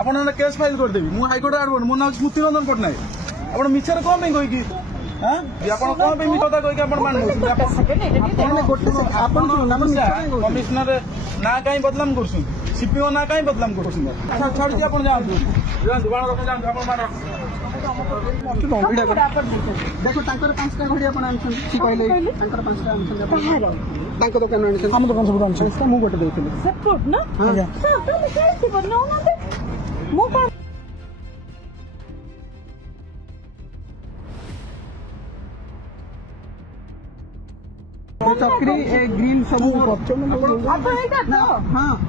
ଆପଣ case file କରିଦେବି। ମୁଁ ହାଇକୋର୍ଟ ଆଡଭୋକେଟ୍, ମୋ ନାଁ ସ୍ମୃତି ରଞ୍ଜନ ପଟ୍ଟନାୟକ। ଆପଣ ମିଛରେ କଣ ପାଇଁ କହିକି ଆପଣ କଣ ପାଇଁ ମିଛ କଥା କହିକି ଆପଣ କମିଶନର ନାଁ କାହିଁ ବଦନାମ କରୁଛନ୍ତି, ସିପିଓ ନାଁ କାହିଁ ବଦନାମ କରୁଛନ୍ତି? ଛାଡିଛି ଆପଣ ଯାଆନ୍ତୁ, ବାଣ ରଖାଯାଆନ୍ତୁ। ଆପଣ ବାଣ ଦେଖ ତାଙ୍କର 5ଟା ଘଡ଼ି ଆପଣ ଆଣିଛନ୍ତି କହିଲେ, ତାଙ୍କର 5ଟା ଆଣିଛନ୍ତି ତାଙ୍କ ଦୋକାନରୁ ଆଣିଛନ୍ତି, ଆମ ଦୋକାନ ସବୁ ଆଣିଛନ୍ତି। ମୁଁ ଗୋଟେ ଦେଇଥିଲି ମୁଁ चक्री ग्रिल सब ना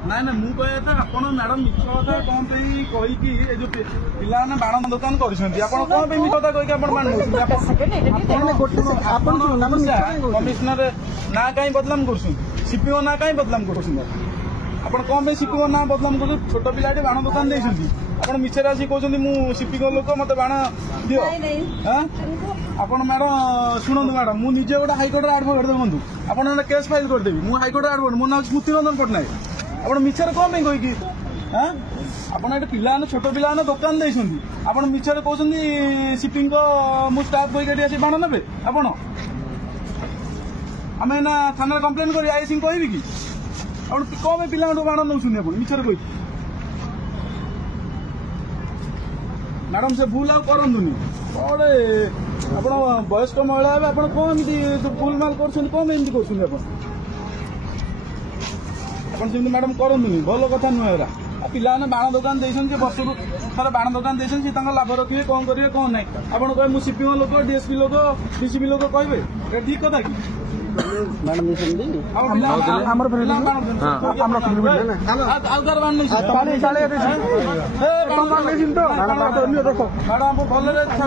ना मु कहता आपण मैडम मिछ कथा कौन कहीकि जो पिला बाण दुकान कर कमिशनर ना कहीं बदनाम कर सीपीओ ना कहीं बदनाम कर कौन सीपीओ ना बदनाम कर छोट पिला बाण दुकान देखते आप मिछरे आसी कहते मु सीपीओ लोक मत बाण दियो आपण मैडम शुणु मैडम मुझे गोटे हाइकोर्ट आडभोकेट देखो आप केस फाइल करदेवी। मु हाइकोर्ट आडभोकेट, मो नाम स्मृति रंजन पट्टनायक। आप मिछरे कौन कहीकि आपड़ पिला छोट पिला दुकान देखते आप मिछरे कहते सीपिंग मु स्टाफ कहीकि बाण ने आपण आम ना थाना कम्प्लेन कर आईसी कह कि कौन पिला बाण नौ मिछरे कही मैडम से भूल आउ करनी कौड़े आप वयस्क महिला आप कौन भूल माल कर कौन एमती कर मैडम करनी भल कथा नुहे पिला बाण दुकान देखते वर्ष थर बाण दुकान देखते लाभ रखिए कौन करेंगे कौन ना आप कहे मुझे सीपीओ लोक डीएसपी लोक डीसीपी लोक कहे ठीक कथा कि मैडम भल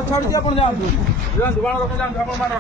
छाड़ी आप जातु बाण रखा जातु आप